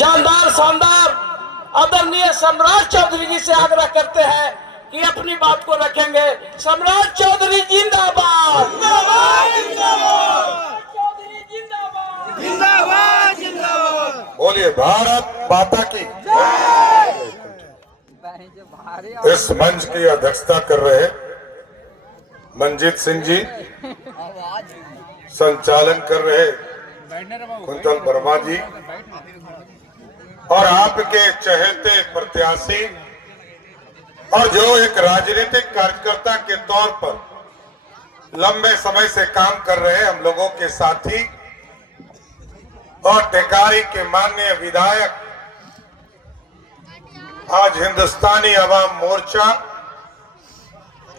जानदार शानदार आदरणीय सम्राट चौधरी जी से आग्रह करते हैं कि अपनी बात को रखेंगे। सम्राट चौधरी जिंदाबाद, चौधरी जिंदाबाद, जिंदाबाद जिंदाबाद। बोलिए भारत माता की। इस मंच की अध्यक्षता कर रहे मंजीत सिंह जी, संचालन कर रहे कुंतल वर्मा जी और आपके चहेते प्रत्याशी और जो एक राजनीतिक कार्यकर्ता के तौर पर लंबे समय से काम कर रहे हम लोगों के साथी और टेकारी के माननीय विधायक, आज हिंदुस्तानी अवाम मोर्चा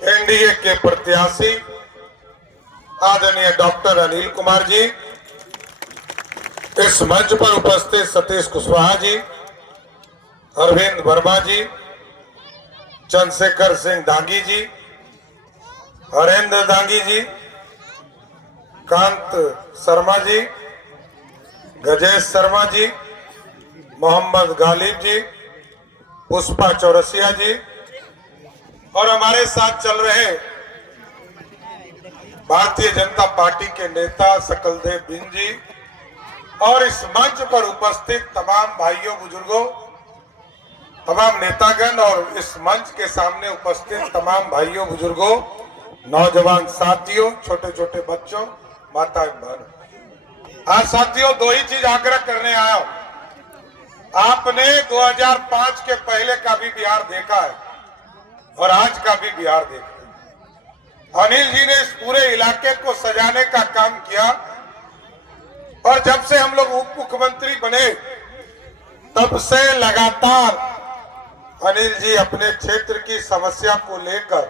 एनडीए के प्रत्याशी आदरणीय डॉक्टर अनिल कुमार जी, इस मंच पर उपस्थित सतीश कुशवाहा जी, अरविंद वर्मा जी, चंद्रशेखर सिंह दांगी जी, हरेंद्र दांगी जी, कांत शर्मा जी, गजेश शर्मा जी, मोहम्मद गालिब जी, पुष्पा चौरसिया जी और हमारे साथ चल रहे भारतीय जनता पार्टी के नेता सकलदेव बिन जी और इस मंच पर उपस्थित तमाम भाइयों बुजुर्गों, तमाम नेतागण और इस मंच के सामने उपस्थित तमाम भाइयों बुजुर्गों, नौजवान साथियों, छोटे छोटे बच्चों, माता बहनों, आज साथियों दो ही चीज आग्रह करने आया हूं। आपने 2005 के पहले का भी बिहार देखा है और आज का भी बिहार देखा है। अनिल जी ने इस पूरे इलाके को सजाने का काम किया और जब से हम लोग उप मुख्यमंत्री बने तब से लगातार अनिल जी अपने क्षेत्र की समस्या को लेकर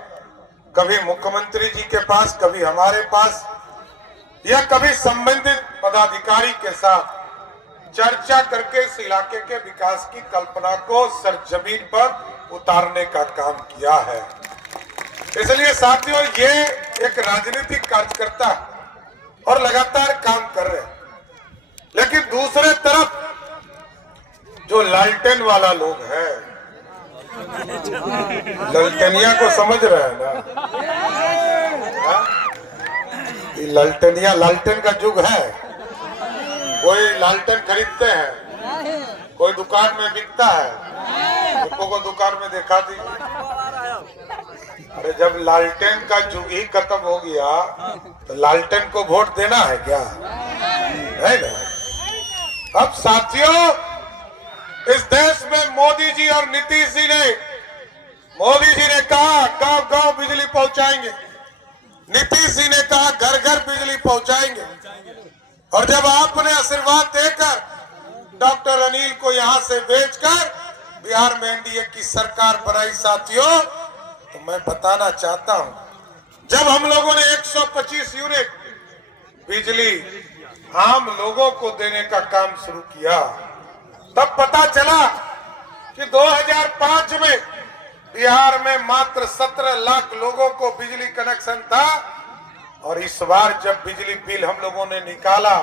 कभी मुख्यमंत्री जी के पास, कभी हमारे पास या कभी संबंधित पदाधिकारी के साथ चर्चा करके इस इलाके के विकास की कल्पना को सरजमीन पर उतारने का काम किया है। इसलिए साथियों ये एक राजनीतिक कार्यकर्ता और लगातार काम कर रहे हैं, लेकिन दूसरे तरफ जो लालटेन वाला लोग है, लालटेनिया को समझ रहे हैं ना, लालटेनिया, लालटेन का युग है। कोई लालटेन खरीदते हैं, कोई दुकान में बिकता है, को दुकान में देखा दीजिए। अरे जब लालटेन का युग ही खत्म हो गया तो लालटेन को वोट देना है क्या? है ना। अब साथियों इस देश में मोदी जी और नीतीश जी ने, मोदी जी ने कहा गांव गांव बिजली पहुंचाएंगे, नीतीश जी ने कहा घर घर बिजली पहुंचाएंगे और जब आपने आशीर्वाद देकर डॉक्टर अनिल को यहां से भेजकर बिहार में एनडीए की सरकार बनाई साथियों, तो मैं बताना चाहता हूं, जब हम लोगों ने 125 यूनिट बिजली आम लोगों को देने का काम शुरू किया, तब पता चला कि 2005 में बिहार में मात्र 17 लाख लोगों को बिजली कनेक्शन था और इस बार जब बिजली बिल हम लोगों ने निकाला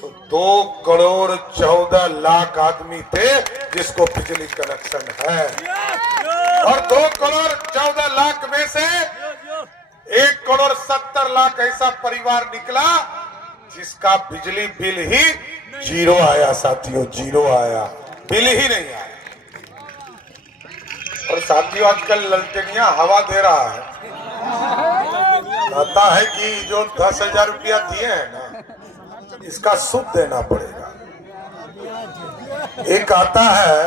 तो 2 करोड़ 14 लाख आदमी थे जिसको बिजली कनेक्शन है और 2 करोड़ 14 लाख में से 1 करोड़ 70 लाख ऐसा परिवार निकला जिसका बिजली बिल ही जीरो आया साथियों, जीरो आया, बिल ही नहीं आया। और साथियों आजकल ललटेनिया हवा दे रहा है, कहता है कि जो 10,000 रुपया दिए हैं ना इसका सूद देना पड़ेगा। एक आता है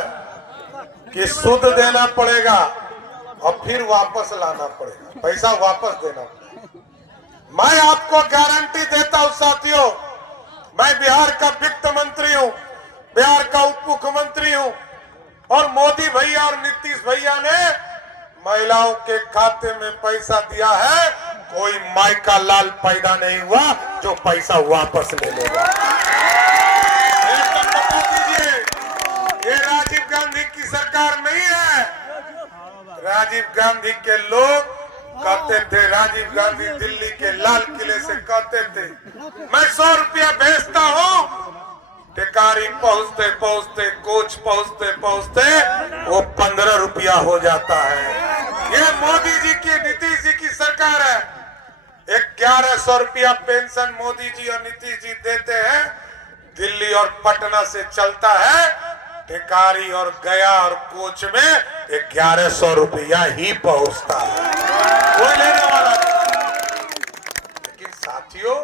कि सूद देना पड़ेगा और फिर वापस लाना पड़ेगा, पैसा वापस देना पड़ेगा। मैं आपको गारंटी देता हूं साथियों, मैं बिहार का वित्त मंत्री हूं, बिहार का उप मुख्यमंत्री हूं और मोदी भैया और नीतीश भैया ने महिलाओं के खाते में पैसा दिया है, कोई माई का लाल पैदा नहीं हुआ जो पैसा वापस ले लेगा। बता दीजिए, ये राजीव गांधी की सरकार नहीं है। राजीव गांधी के लोग कहते थे, राजीव गांधी दिल्ली के लाल किले से कहते थे मैं 100 रुपया भेजता हूं टिकारी पहुंचते पहुंचते, कोच पहुंचते पहुंचते वो 15 रुपया हो जाता है। ये मोदी जी की, नीतीश जी की सरकार है। 1100 रुपया पेंशन मोदी जी और नीतीश जी देते हैं। दिल्ली और पटना से चलता है, टिकारी और गया और कोच में 1100 रुपया ही पहुंचता है, कोई लेने वाला नहीं। लेकिन साथियों,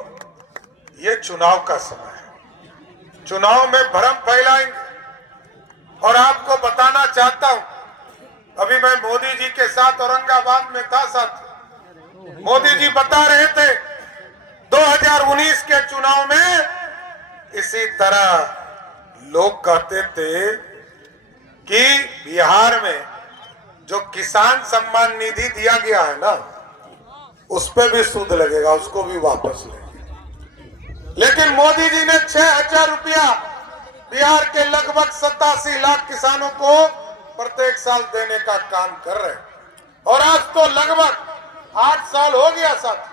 ये चुनाव का समय है, चुनाव में भ्रम फैलाएंगे। और आपको बताना चाहता हूं, अभी मैं मोदी जी के साथ औरंगाबाद में था साथ, मोदी जी बता रहे थे 2019 के चुनाव में इसी तरह लोग कहते थे कि बिहार में जो किसान सम्मान निधि दिया गया है ना, उस पर भी सूद लगेगा, उसको भी वापस लेंगे। लेकिन मोदी जी ने 6,000 रुपया बिहार के लगभग 87 लाख किसानों को प्रत्येक साल देने का काम कर रहे हैं। और आज तो लगभग 8 साल हो गया साथी,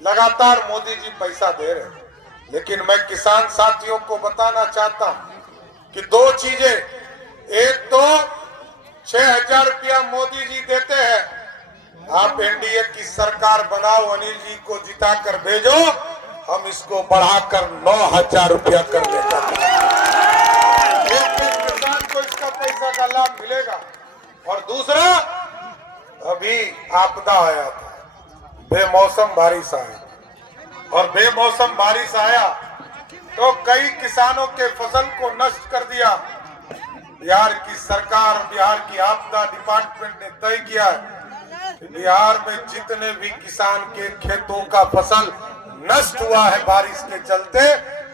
लगातार मोदी जी पैसा दे रहे हैं। लेकिन मैं किसान साथियों को बताना चाहता हूं कि दो चीजें, एक तो 6,000 रुपया मोदी जी देते हैं, आप एनडीए की सरकार बनाओ, अनिल जी को जिताकर भेजो, हम इसको बढ़ाकर 9,000 रुपया कर देगा। एक किसान को इसका पैसा का लाभ मिलेगा। और दूसरा, अभी आपदा आया था, बेमौसम बारिश आया, और बेमौसम बारिश आया तो कई किसानों के फसल को नष्ट कर दिया। बिहार की सरकार, बिहार की आपदा डिपार्टमेंट ने तय किया कि बिहार में जितने भी किसान के खेतों का फसल नष्ट हुआ है बारिश के चलते,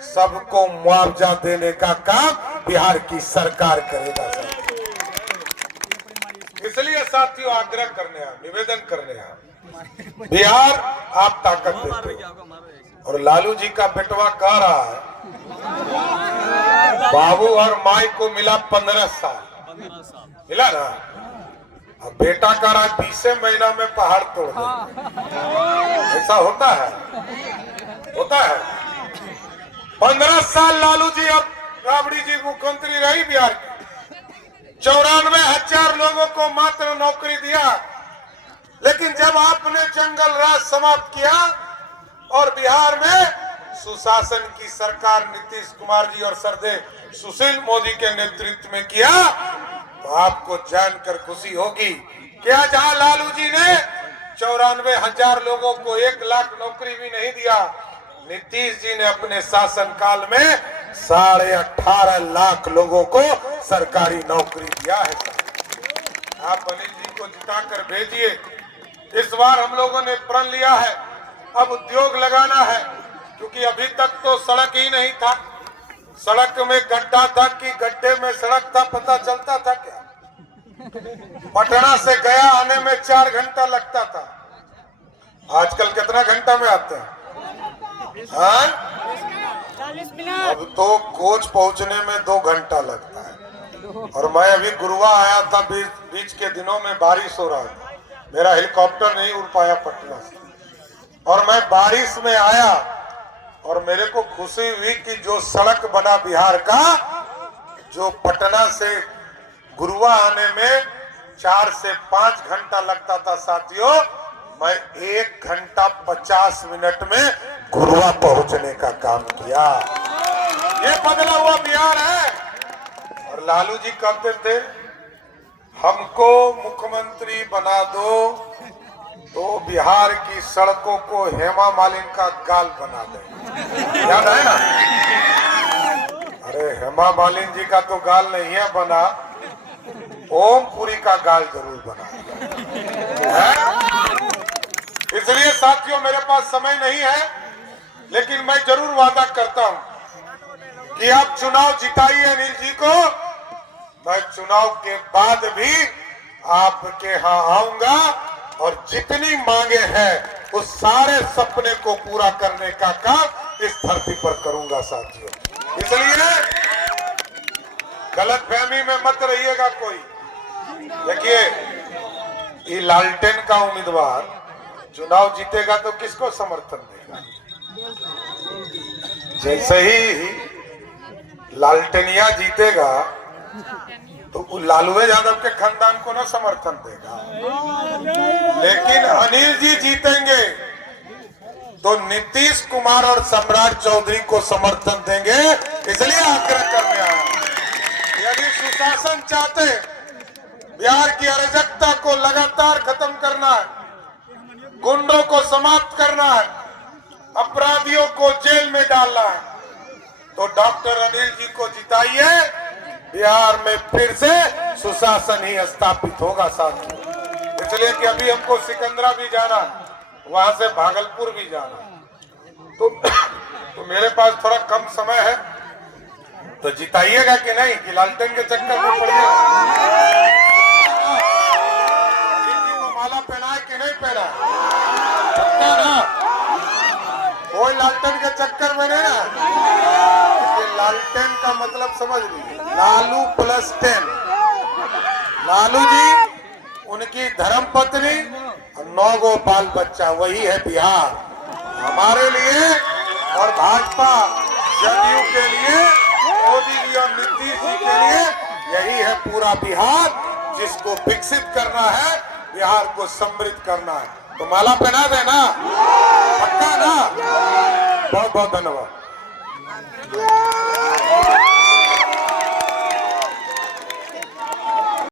सबको मुआवजा देने का काम बिहार की सरकार करेगा। इसलिए साथियों, आग्रह करने हैं, निवेदन करने हैं, बिहार आप ताकत देते हो। और लालू जी का बेटवा कह रहा है बाबू और माई को मिला 15 साल, मिला ना, अब बेटा कह रहा है 20 महीना में पहाड़ तोड़ दे। ऐसा होता है, होता है। 15 साल लालू जी और राबड़ी जी मुख्यमंत्री रही बिहार की, 94,000 लोगों को मात्र नौकरी दिया। लेकिन जब आपने जंगल राज समाप्त किया और बिहार में सुशासन की सरकार नीतीश कुमार जी और सरदेव सुशील मोदी के नेतृत्व में किया, तो आपको जानकर खुशी होगी कि आज लालू जी ने 94,000 लोगों को 1 लाख नौकरी भी नहीं दिया, नीतीश जी ने अपने शासन काल में 18.5 लाख लोगों को सरकारी नौकरी दिया है। आप अनिल जी को जिताकर भेजिए। इस बार हम लोगों ने प्रण लिया है, अब उद्योग लगाना है, क्योंकि अभी तक तो सड़क ही नहीं था। सड़क में गड्ढा था कि गड्ढे में सड़क था, पता चलता था क्या? पटना से गया आने में 4 घंटा लगता था, आजकल कितना घंटा में आते हैं? हाँ? अब तो कोच पहुंचने में 2 घंटा लगता है। और मैं अभी गुरुआ आया था, बीच के दिनों में बारिश हो रहा था, मेरा हेलीकॉप्टर नहीं उड़ पाया पटना से, और मैं बारिश में आया और मेरे को खुशी हुई कि जो सड़क बना बिहार का, जो पटना से गुरुआ आने में 4 से 5 घंटा लगता था साथियों, मैं 1 घंटा 50 मिनट में गुरुआ पहुंचने का काम किया। ये बदला हुआ बिहार है। और लालू जी कहते थे हमको मुख्यमंत्री बना दो तो बिहार की सड़कों को हेमा मालिनी का गाल बना दे। याद है ना? अरे हेमा मालिनी जी का तो गाल नहीं है बना, ओमपुरी का गाल जरूर बना है। इसलिए साथियों, मेरे पास समय नहीं है, लेकिन मैं जरूर वादा करता हूं कि आप चुनाव जिताइए अनिल जी को। मैं चुनाव के बाद भी आपके यहाँ आऊंगा और जितनी मांगे हैं उस सारे सपने को पूरा करने का काम इस धरती पर करूंगा साथियों। इसलिए गलतफहमी में मत रहिएगा कोई। देखिए, ये लालटेन का उम्मीदवार चुनाव जीतेगा तो किसको समर्थन देगा? जैसे ही लालटेनिया जीतेगा तो वो लालू यादव के खानदान को ना समर्थन देगा, लेकिन अनिल जी जीतेंगे तो नीतीश कुमार और सम्राट चौधरी को समर्थन देंगे। इसलिए आग्रह करने आया, यदि सुशासन चाहते, बिहार की अराजकता को लगातार खत्म करना है, गुंडों को समाप्त करना है, अपराधियों को जेल में डालना है, तो डॉक्टर अनिल जी को जिताइए। बिहार में फिर से सुशासन ही स्थापित होगा साथियों। इसलिए कि अभी हमको सिकंदरा भी जाना, वहां से भागलपुर भी जाना, तो मेरे पास थोड़ा कम समय है, तो जिताइएगा कि नहीं, कि लालटेन के चक्कर में पड़िएगा? अनिल जी को माला पहनाए कि नहीं पहनाए? पक्का ना? कोई लालटेन के चक्कर में नहीं ना? लालटेन का मतलब समझ लीजिए, लालू प्लस 10। लालू जी, उनकी धर्मपत्नी और 9 गो बाल बच्चा, वही है बिहार हमारे लिए और भाजपा जदयू के लिए, मोदी जी और नीतीश जी के लिए। यही है पूरा बिहार, जिसको विकसित करना है, बिहार को समृद्ध करना है। तो माला पहना देना, पक्का ना? बहुत बहुत धन्यवाद।